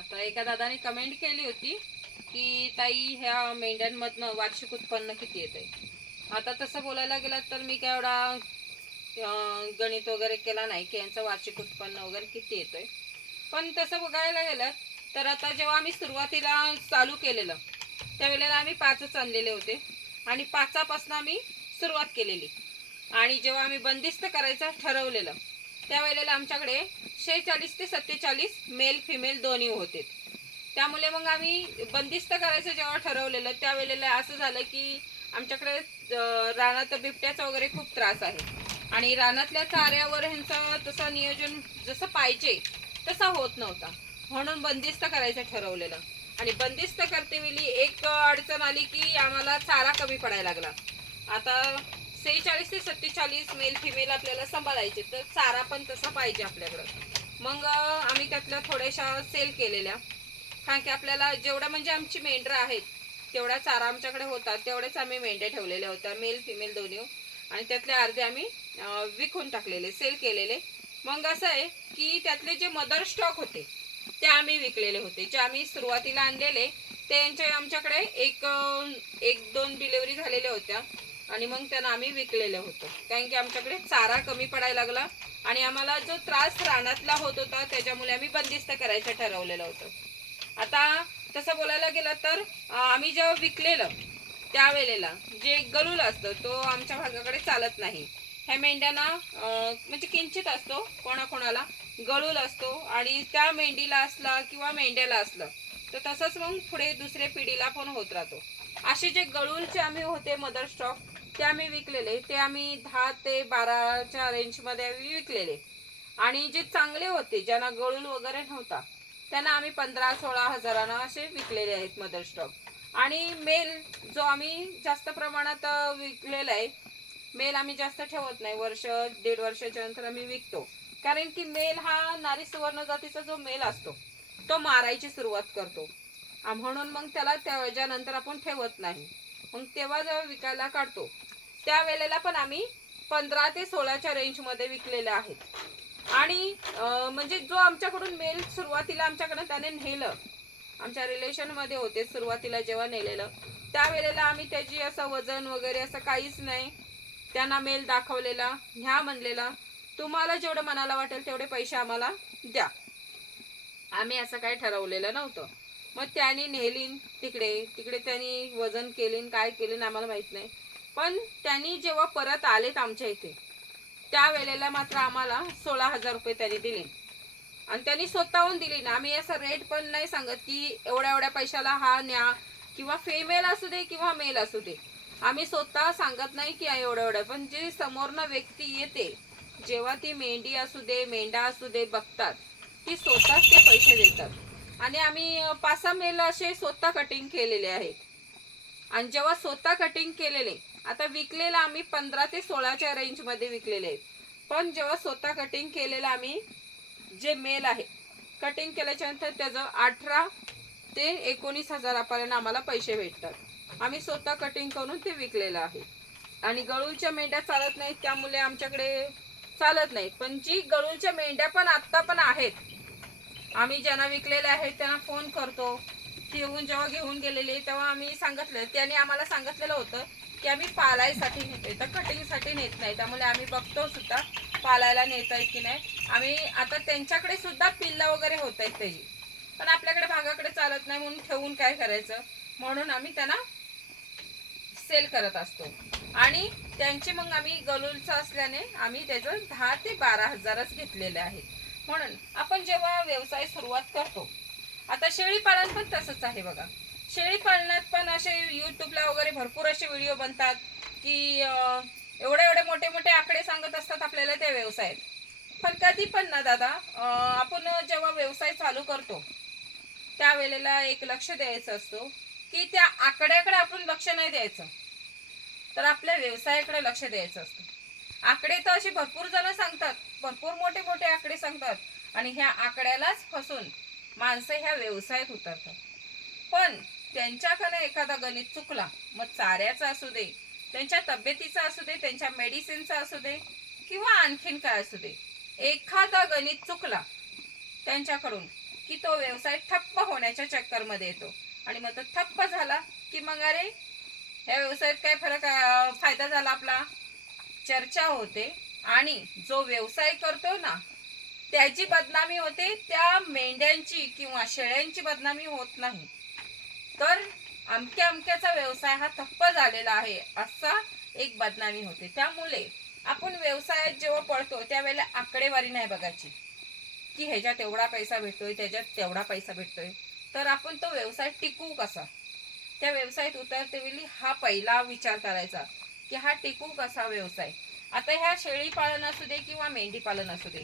आता एका दादाने कमेंट केली होती की ताई ह्या मेंढ्यांमधनं वार्षिक उत्पन्न किती येत आहे आता तसं बोलायला गेलं तर मी काय एवढा गणित वगैरे केला नाही की यांचं वार्षिक उत्पन्न वगैरे किती येतंय. पण तसं बघायला गेलं तर आता जेव्हा आम्ही सुरुवातीला चालू केलेलं त्यावेळेला आम्ही पाचच आणलेले होते आणि पाचापासून आम्ही सुरुवात केलेली. आणि जेव्हा आम्ही बंदिस्त करायचं ठरवलेलं त्यावेळेला आमच्याकडे शेहेचाळीस ते सत्तेचाळीस मेल फिमेल दोन्ही होते. त्यामुळे मग आम्ही बंदिस्त करायचं जेव्हा ठरवलेलं त्यावेळेला असं झालं की आमच्याकडे रानात बिबट्याचा वगैरे खूप त्रास आहे. आणि रानातल्या चाऱ्यावर ह्यांचं तसं नियोजन जसं पाहिजे तसा होत नव्हता. म्हणून बंदिस्त करायचं ठरवलेलं. आणि बंदिस्त करतेवेळी एक अडचण आली की आम्हाला चारा कमी पडायला लागला. आता सेहेचाळीस ते सत्तेचाळीस मेल फिमेल आपल्याला सांभाळायचे. तर चारा पण तसा पाहिजे आपल्याकडं. मग आम्ही त्यातल्या थोड्याशा सेल केलेल्या. कारण की आपल्याला जेवढ्या म्हणजे आमची मेंढरं आहेत तेवढा चारा आमच्याकडे होता तेवढेच आम्ही मेंढ्या ठेवलेल्या होत्या मेल फिमेल दोन्ही. आणि त्यातले अर्धे आम्ही विकून टाकलेले सेल केलेले. मग असं आहे की त्यातले जे मदर स्टॉक होते ते आम्ही विकलेले होते. जे आम्ही सुरुवातीला आणलेले त्यांचे आमच्याकडे एक एक दोन डिलेवरी झालेल्या होत्या. आणि मग त्यांना आम्ही विकलेलं होतं. कारण की आमच्याकडे चारा कमी पडायला लागला आणि आम्हाला जो त्रास रानातला होत होता त्याच्यामुळे आम्ही बंदिस्त करायचं ठरवलेलं होतं. आता तसं बोलायला गेलं तर आम्ही जेव्हा विकलेलं त्यावेळेला जे गलूल असतं तो आमच्या भागाकडे चालत नाही. ह्या मेंढ्यांना म्हणजे किंचित असतो कोणाकोणाला गळूल असतो आणि त्या मेंढीला असला किंवा मेंढ्याला असलं तर तसंच मग पुढे दुसऱ्या पिढीला पण होत राहतो. असे जे गळूलचे आम्ही होते मदर स्टॉक ते आम्ही विकलेले. ते आम्ही दहा ते बाराच्या रेंजमध्ये आम्ही विकलेले. आणि जे चांगले होते ज्यांना गळून वगैरे नव्हता त्यांना आम्ही पंधरा सोळा हजारानं असे विकलेले आहेत मदर स्टॉक आणि मेल जो आम्ही जास्त प्रमाणात विकलेला आहे मेल आम्ही जास्त ठेवत नाही. वर्ष दीड वर्षाच्या नंतर आम्ही विकतो. कारण की मेल हा नारी सुवर्ण जातीचा जो मेल असतो तो मारायची सुरुवात करतो. म्हणून मग त्याला त्याच्यानंतर आपण ठेवत नाही. मग तेव्हा जेव्हा विकायला काढतो त्या वेळेला पण आम्ही पंधरा ते सोळाच्या रेंजमध्ये विकलेले आहेत. आणि म्हणजे जो आमच्याकडून मेल सुरुवातीला आमच्याकडे त्याने नेलं आमच्या रिलेशनमध्ये होते सुरुवातीला जेव्हा नेलेलं त्यावेळेला आम्ही त्याची असं वजन वगैरे असं काहीच नाही त्यांना मेल दाखवलेला ह्या म्हणलेला तुम्हाला जेवढं मनाला वाटेल तेवढे पैसे आम्हाला द्या. आम्ही असं काही ठरवलेलं नव्हतं. मग त्यांनी नेलीन तिकडे तिकडे त्यांनी वजन केलीन काय केलीन आम्हाला माहीत नाही. पण त्यांनी जेव्हा परत आलेत आमच्या इथे त्या वेळेला मात्र आम्हाला सोळा हजार रुपये त्यांनी दिले. आणि त्यांनी स्वतःहून दिली ना आम्ही असं रेट पण नाही सांगत की एवढ्या एवढ्या पैशाला हा न्या किंवा फेमेल असू दे किंवा मेल असू दे. आम्ही स्वतः सांगत नाही की एवढं एवढं पण जी समोरनं व्यक्ती येते जेव्हा ती मेंढी असू दे मेंढा असू दे बघतात ती स्वतःच ते पैसे देतात. आणि आम्ही पाच सहा मेल असे स्वतः कटिंग केलेले आहेत. आणि जेव्हा स्वतः कटिंग केलेले आता विकलेला आम्ही पंधरा ते सोळाच्या रेंजमध्ये विकलेले आहेत पण जेव्हा स्वतः कटिंग केलेलं आम्ही जे मेल आहे कटिंग केल्याच्यानंतर त्याचं अठरा ते एकोणीस हजारापर्यंत आम्हाला पैसे भेटतात. आम्ही स्वतः कटिंग करून ते विकलेलं आहे. आणि गळूच्या मेंढ्या चालत नाहीत त्यामुळे आमच्याकडे चालत नाही पण जी गळूच्या मेंढ्या पण आत्ता पण आहेत आम्ही ज्यांना विकलेल्या आहेत त्यांना फोन करतो. ती येऊन जेव्हा घेऊन गेलेली तेव्हा आम्ही सांगितलं त्याने आम्हाला सांगितलेलं होतं की आम्ही पालायसाठी नेतोय तर कटिंगसाठी नेत नाही. त्यामुळे आम्ही बघतो सुद्धा पालायला नेत आहेत की नाही. आम्ही आता त्यांच्याकडे सुद्धा पिल्ला वगैरे होत आहेत त्याची पण आपल्याकडे भागाकडे चालत नाही म्हणून ठेवून काय करायचं? म्हणून आम्ही त्यांना सेल करत असतो. आणि त्यांचे मग आम्ही गलूलचं असल्याने आम्ही त्याचं दहा ते बारा हजारच घेतलेले आहेत. म्हणून आपण जेव्हा व्यवसाय सुरुवात करतो आता शेळी पालन पण तसंच आहे बघा. शेळी पालनात पण असे यूट्यूबला वगैरे भरपूर असे व्हिडिओ बनतात की एवढे एवढे मोठे मोठे आकडे सांगत असतात आपल्याला त्या व्यवसायात. पण कधी पण ना दादा आपण जेव्हा व्यवसाय चालू करतो त्यावेळेला एक लक्ष द्यायचं असतो की त्या आकड्याकडे आपण लक्ष नाही द्यायचं. तर आपल्या व्यवसायाकडे लक्ष द्यायचं असतं. आकडे तर असे भरपूर जण सांगतात भरपूर मोठे मोठे आकडे सांगतात आणि ह्या आकड्यालाच फसून माणसं ह्या व्यवसायात उतरतात. पण त्यांच्याकडे एखादा गणित चुकला मग चाऱ्याचा असू दे त्यांच्या तब्येतीचा असू दे त्यांच्या मेडिसिनचा असू दे किंवा आणखीन काय असू दे एखादा गणित चुकला त्यांच्याकडून की तो व्यवसाय ठप्प होण्याच्या चक्करमध्ये येतो. आणि मग तो ठप्प झाला की मग अरे या व्यवसायात काय फरक फायदा झाला आपला? चर्चा होते आणि जो व्यवसाय करतो ना त्याची बदनामी होते त्या मेंढ्यांची किंवा शेळ्यांची बदनामी होत नाही. तर अमक्या अमक्याचा व्यवसाय हा ठप्प झालेला आहे असा एक बदनामी होते. त्यामुळे आपण व्यवसायात जेव्हा पळतो त्यावेळेला आकडेवारी नाही बघायची. की ह्याच्यात एवढा पैसा भेटतोय त्याच्यात तेवढा पैसा भेटतोय. तर आपण तो व्यवसाय टिकवू कसा? त्या व्यवसायात उतरते वेळी हा पहिला विचार करायचा की हा टिकू कसा व्यवसाय? आता ह्या शेळी पालन असू दे किंवा मेंढी पालन असू दे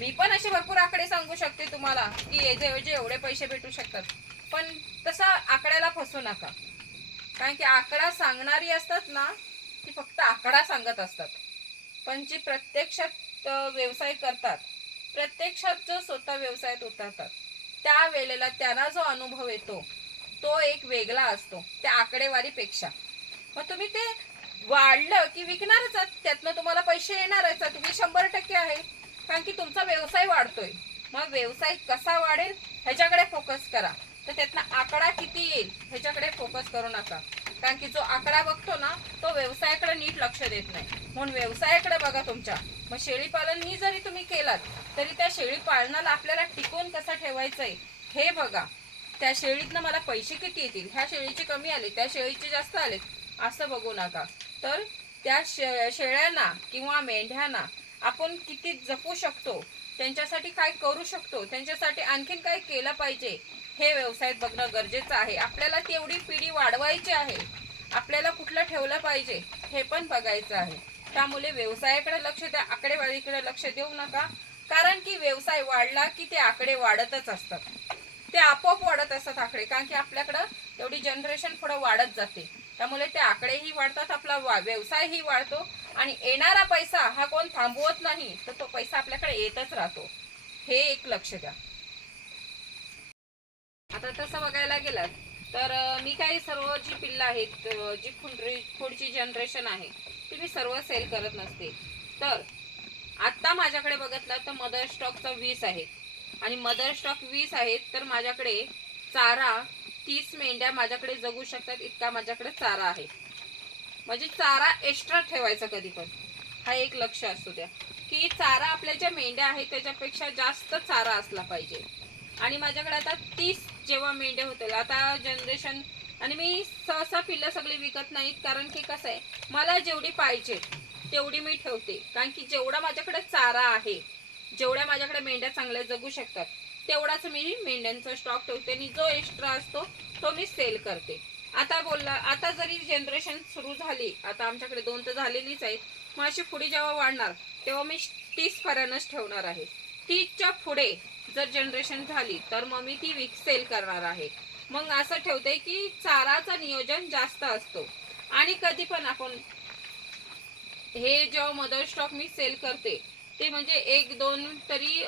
मी पण असे भरपूर आकडे सांगू शकते तुम्हाला की याचे एवढे पैसे भेटू शकतात. पण तसा आकड्याला फसू नका. कारण की आकडा सांगणारी असतात ना ती फक्त आकडा सांगत असतात. पण जी प्रत्यक्षात व्यवसाय करतात प्रत्यक्षात जो स्वतः व्यवसायात उतरतात त्या वेळेला त्यांना जो अनुभव येतो तो एक वेगळा असतो त्या आकडेवारीपेक्षा. मग तुम्ही ते वाढलं की विकणारच आहात त्यातनं तुम्हाला पैसे येणारच आहेत. तुम्ही शंभर टक्के आहे. कारण की तुमचा व्यवसाय वाढतोय. मग व्यवसाय कसा वाढेल ह्याच्याकडे फोकस करा. तर त्यातला आकडा किती येईल ह्याच्याकडे फोकस करू नका. कारण की जो आकडा बघतो ना तो व्यवसायाकडे नीट लक्ष देत नाही. म्हणून व्यवसायाकडे बघा तुमच्या. मग शेळी पालन ही जरी तुम्ही केलात तरी त्या शेळी पालनाला आपल्याला टिकवून कसं आहे हे बघा. त्या शेळीतनं मला पैसे किती येतील? ह्या शेळीचे कमी आले त्या शेळीचे जास्त आलेत असं बघू नका. तर त्या शे शेळ्यांना किंवा मेंढ्यांना आपण किती जपू शकतो त्यांच्यासाठी काय करू शकतो त्यांच्यासाठी आणखीन काय केलं पाहिजे हे व्यवसायात बघणं गरजेचं आहे. आपल्याला तेवढी पिढी वाढवायची आहे. आपल्याला कुठलं ठेवलं पाहिजे हे पण बघायचं आहे. त्यामुळे व्यवसायाकडे लक्ष द्या आकडेवारीकडे लक्ष देऊ नका. कारण की व्यवसाय वाढला की ते आकडे वाढतच असतात. ते आपोआप वाढत असतात आकडे कारण की आपल्याकडं तेवढी जनरेशन पुढं वाढत जाते. त्यामुळे ते आकडेही वाढतात आपला वा- व्यवसायही वाढतो. आणि येणारा पैसा हा कोण थांबवत नाही तर तो पैसा आपल्याकडे येतच राहतो. हे एक लक्ष द्या. आता तसं बघायला गेलात तर मी काही सर्व जी पिल्लं आहेत जी पुढरी पुढची जनरेशन आहे ती मी सर्व सेल करत नसते. तर आत्ता माझ्याकडे बघितलं तर मदर स्टॉकचा वीस आहेत आणि मदर स्टॉक वीस आहेत तर माझ्याकडे चारा तीस मेंढ्या माझ्याकडे जगू शकतात इतका माझ्याकडे चारा आहे. म्हणजे चारा एक्स्ट्रा ठेवायचा कधी पण हा एक लक्ष असू द्या. की चारा आपल्या ज्या मेंढ्या आहेत त्याच्यापेक्षा जास्त चारा असला पाहिजे. आणि माझ्याकडे आता तीस जेव्हा मेंढ्या होतील आता जनरेशन आणि मी सहसा पिल्लं सगळी विकत नाहीत कारण की कसं आहे मला जेवढी पाहिजे तेवढी मी ठेवते. कारण की जेवढा माझ्याकडे चारा आहे जेवढ्या माझ्याकडे मेंढ्या चांगल्या जगू शकतात तेवढाच मी मेंढ्यांचा स्टॉक ठेवते आणि जो एक्स्ट्रा असतो तो मी सेल करते. आता बोलला आता जरी जनरेशन सुरू झाली आता आमच्याकडे दोन तर झालेलीच आहेत मग अशी पुढे जेव्हा वाढणार तेव्हा मी तीस पर्यंतच ठेवणार आहे. तीसच्या पुढे जर जनरेशन झाली तर मग मी ती विक सेल करणार आहे. मग असं ठेवते की चाराचं नियोजन जास्त असतो. आणि कधी पण आपण हे जेव्हा मदर स्टॉक मी सेल करते ते म्हणजे एक दोन तरी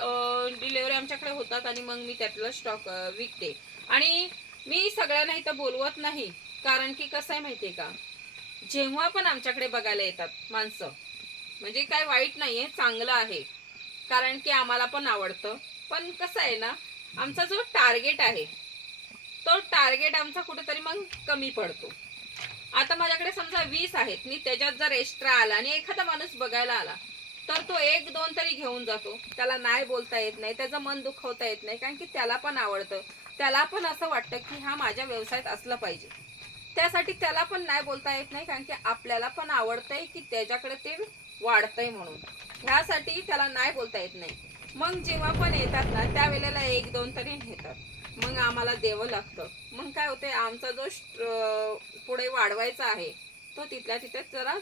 डिलेवरी आमच्याकडे होतात आणि मग मी त्यातलं स्टॉक विकते. आणि मी सगळ्यांना इथं बोलवत नाही कारण की कसं आहे माहिती आहे का? जेव्हा पण आमच्याकडे बघायला येतात माणसं म्हणजे काय वाईट नाही आहे चांगलं आहे. कारण की आम्हाला पण आवडतं. पण कसं आहे ना आमचा जो टार्गेट आहे तो टार्गेट आमचा कुठेतरी मग कमी पडतो. आता माझ्याकडे समजा वीस आहेत मी त्याच्यात जर एक्स्ट्रा आला आणि एखादा माणूस बघायला आला तर तो एक दोन तरी घेऊन जातो. त्याला नाही बोलता येत नाही त्याचं मन दुखवता येत नाही कारण की त्याला पण आवडतं. त्याला पण असं वाटतं की हा माझ्या व्यवसायात असलं पाहिजे. त्यासाठी त्याला पण नाही बोलता येत नाही कारण की आपल्याला पण आवडतंय की त्याच्याकडे ते वाढतंय म्हणून. ह्यासाठी त्याला नाही बोलता येत नाही. मग जेव्हा पण येतात ना त्यावेळेला एक दोन तरी नेतात. मग आम्हाला द्यावं लागतं. मग काय होते आमचा जो पुढे वाढवायचा आहे तो तिथल्या तिथे जरा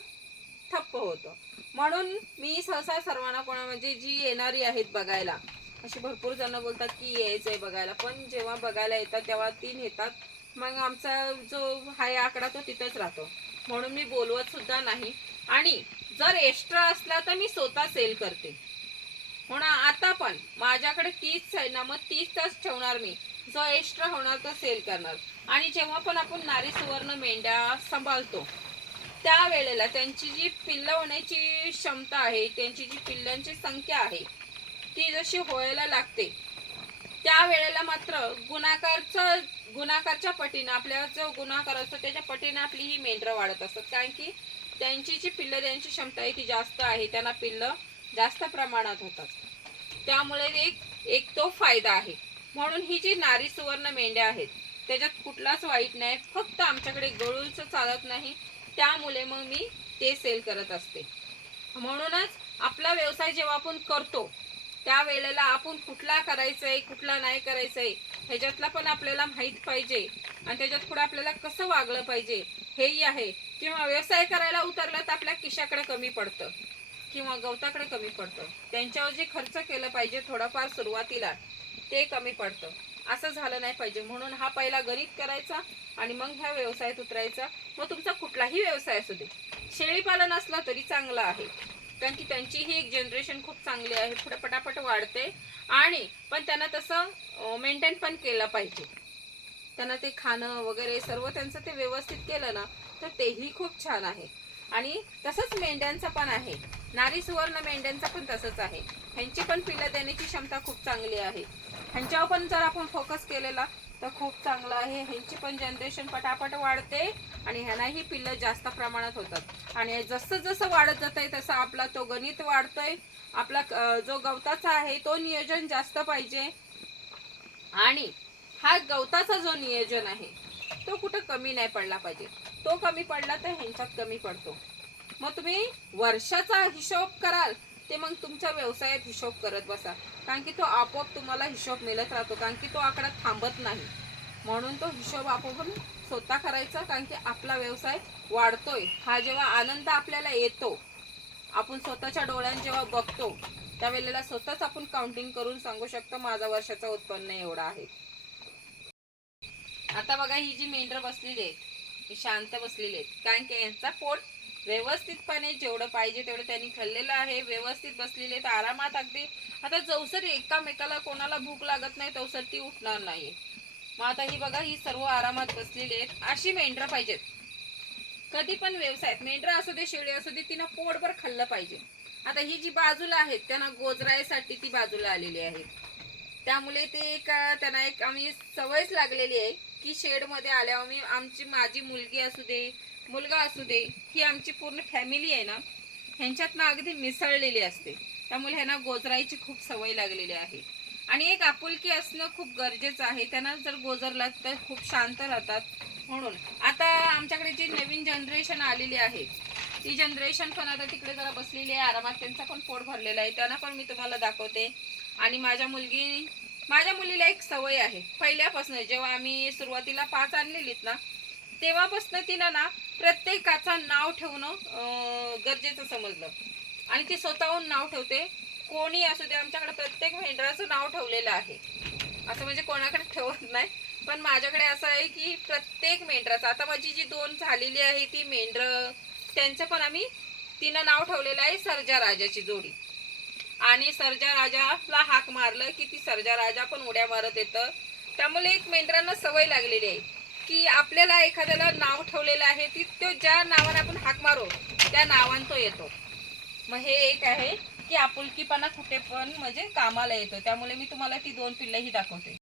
ठप्प होतो. म्हणून मी सहसा सर्वांना कोणा म्हणजे जी येणारी आहेत बघायला अशी भरपूर जण बोलतात की यायचं आहे बघायला. पण जेव्हा बघायला येतात तेव्हा ती नेतात. मग आमचा जो हा आकडा तो तिथंच राहतो. म्हणून मी बोलवत सुद्धा नाही. आणि जर एक्स्ट्रा असला तर मी स्वतः सेल करते. होणार आता पण माझ्याकडे तीस आहे ना मग तीस तास ठेवणार मी. जो एक्स्ट्रा होणार तो सेल करणार. आणि जेव्हा पण आपण नारी सुवर्ण मेंढ्या सांभाळतो त्यावेळेला त्यांची जी पिल्लं होण्याची क्षमता आहे त्यांची जी पिल्लांची संख्या आहे ती जशी व्हायला लागते त्या वेळेला मात्र गुणाकारचं गुणाकारच्या पटीनं आपल्या जो गुणाकार असतो त्याच्या पटीनं आपली ही मेंढरं वाढत असतात. कारण की त्यांची जी पिल्लं द्यायची क्षमता आहे ती जास्त आहे त्यांना पिल्लं जास्त प्रमाणात होतात. त्यामुळे एक एक तो फायदा आहे. म्हणून ही जी नारी सुवर्ण मेंढ्या आहेत त्याच्यात कुठलाच वाईट नाही फक्त आमच्याकडे गळूचं चालत नाही. त्यामुळे मग मी ते सेल करत असते. म्हणूनच आपला व्यवसाय जेव्हा आपण करतो त्या वेळेला आपण कुठला करायचंय कुठला नाही करायचंय ह्याच्यातला पण आपल्याला माहीत पाहिजे. आणि त्याच्यात पुढे आपल्याला कसं वागलं पाहिजे हेही आहे. किंवा व्यवसाय करायला उतरलं तर आपल्या खिशाकडे कमी पडतं. किंवा गवताकडे कमी पडतं. त्यांच्यावर जे खर्च केलं पाहिजे थोडाफार सुरुवातीला ते कमी पडतं. असं झालं नाही पाहिजे. म्हणून हा पहिला गणित करायचा आणि मग ह्या व्यवसायात उतरायचा. मग तुमचा कुठलाही व्यवसाय असू दे. शेळीपालन असला तरी चांगला आहे. कारण की त्यांची ही एक जनरेशन खूप चांगली आहे. पुढे पटापट वाढते. आणि पण त्यांना तसं मेंटेन पण केलं पाहिजे. त्यांना ते खाणं वगैरे सर्व त्यांचं ते व्यवस्थित केलं ना तर तेही खूप छान आहे. आणि तसंच मेंढ्यांचं पण आहे. नारी सुवर्ण मेंढ्यांचं पण तसंच आहे. ह्यांची पण पिल्लं देण्याची क्षमता खूप चांगली आहे. ह्यांच्यावर पण जर आपण फोकस केलेला तर खूप चांगलं आहे. ह्यांची पण जनरेशन पटापट वाढते आणि ह्यांनाही पिल्लं जास्त प्रमाणात होतात. आणि जसं जसं वाढत जात आहे तसं आपला तो गणित वाढतोय. आपला जो गवताचा आहे तो नियोजन जास्त पाहिजे. आणि हा गवताचा जो नियोजन आहे तो कुठं कमी नाही पडला पाहिजे. तो कमी पडला तर ह्यांच्यात कमी पडतो. मग तुम्ही वर्षाचा हिशोब कराल ते मग तुमच्या व्यवसायात हिशोब करत बसा. कारण की तो आपोआप तुम्हाला हिशोब मिळत राहतो कारण की तो आकडा थांबत नाही. म्हणून तो हिशोब आपोआप स्वतः करायचा कारण की आपला व्यवसाय वाढतोय. हा जेव्हा आनंद आपल्याला येतो आपण स्वतःच्या डोळ्यात जेव्हा बघतो त्यावेळेला स्वतःच आपण काउंटिंग करून सांगू शकतो माझा वर्षाचा उत्पन्न एवढा आहे. आता बघा ही जी मेंढर बसलेली आहे शांत बसलेली आहेत. कारण की यांचा पोट व्यवस्थितपणे जेवढं पाहिजे तेवढं त्यांनी खाल्लेलं आहे. व्यवस्थित बसलेले आहेत. आरामात अगदी आता जवसर एकामेकाला कोणाला भूक लागत नाही तवसर ती उठणार नाही मग आता ही बघा ही सर्व आरामात बसलेली आहेत. अशी मेंढरं पाहिजेत. कधी पण व्यवसायात मेंढरा असू दे शेळी असू दे तिनं पोटभर खाल्लं पाहिजे. आता ही जी बाजूला आहेत त्यांना गोजरायसाठी ती बाजूला आलेली आहे त्यामुळे ते एक त्यांना एक आम्ही सवयच लागलेली आहे की शेडमध्ये आल्यावर मी आमची माझी मुलगी असू दे मुलगा असू दे ही आमची पूर्ण फॅमिली आहे ना ह्यांच्यात ना अगदी मिसळलेली असते. त्यामुळे ह्यांना गोजरायची खूप सवय लागलेली आहे. आणि एक आपुलकी असणं खूप गरजेचं आहे. त्यांना जर गोजरला तर खूप शांत राहतात म्हणून. आता आमच्याकडे जी नवीन जनरेशन आलेली आहे ती जनरेशन पण आता तिकडे जरा बसलेली आहे. आरामात त्यांचा पण पोट भरलेला आहे. त्यांना पण मी तुम्हाला दाखवते. आणि माझ्या मुलगी माझ्या मुलीला एक सवय आहे. पहिल्यापासून जेव्हा आम्ही सुरुवातीला पाच आणलेलीत ना तेव्हापासून तिनं ना प्रत्येकाचं नाव ठेवणं गरजेचं समजलं. आणि ती स्वतःहून नाव ठेवते. कोणी असू दे आमच्याकडे प्रत्येक मेंढराचं नाव ठेवलेलं आहे. असं म्हणजे कोणाकडे ठेवत नाही. पण माझ्याकडे असं आहे की प्रत्येक मेंढराचं आता माझी जी दोन झालेली आहे ती मेंढर त्यांचं पण आम्ही तिनं नाव ठेवलेलं आहे सर्जा राजाची जोडी. आणि सर्जा राजाला हाक मारलं की ती सर्जा राजा पण उड्या मारत येतं. त्यामुळे एक मेंढरांना सवय लागलेली आहे की आपल्याला एखाद्याला नाव ठेवलेलं आहे ती तो ज्या नावाने आपण हाक मारू त्या नावान तो येतो. मग हे एक आहे की आपुलकीपणा कुठे पण म्हणजे कामाला येतो. त्यामुळे मी तुम्हाला ती दोन पिल्लंही दाखवते.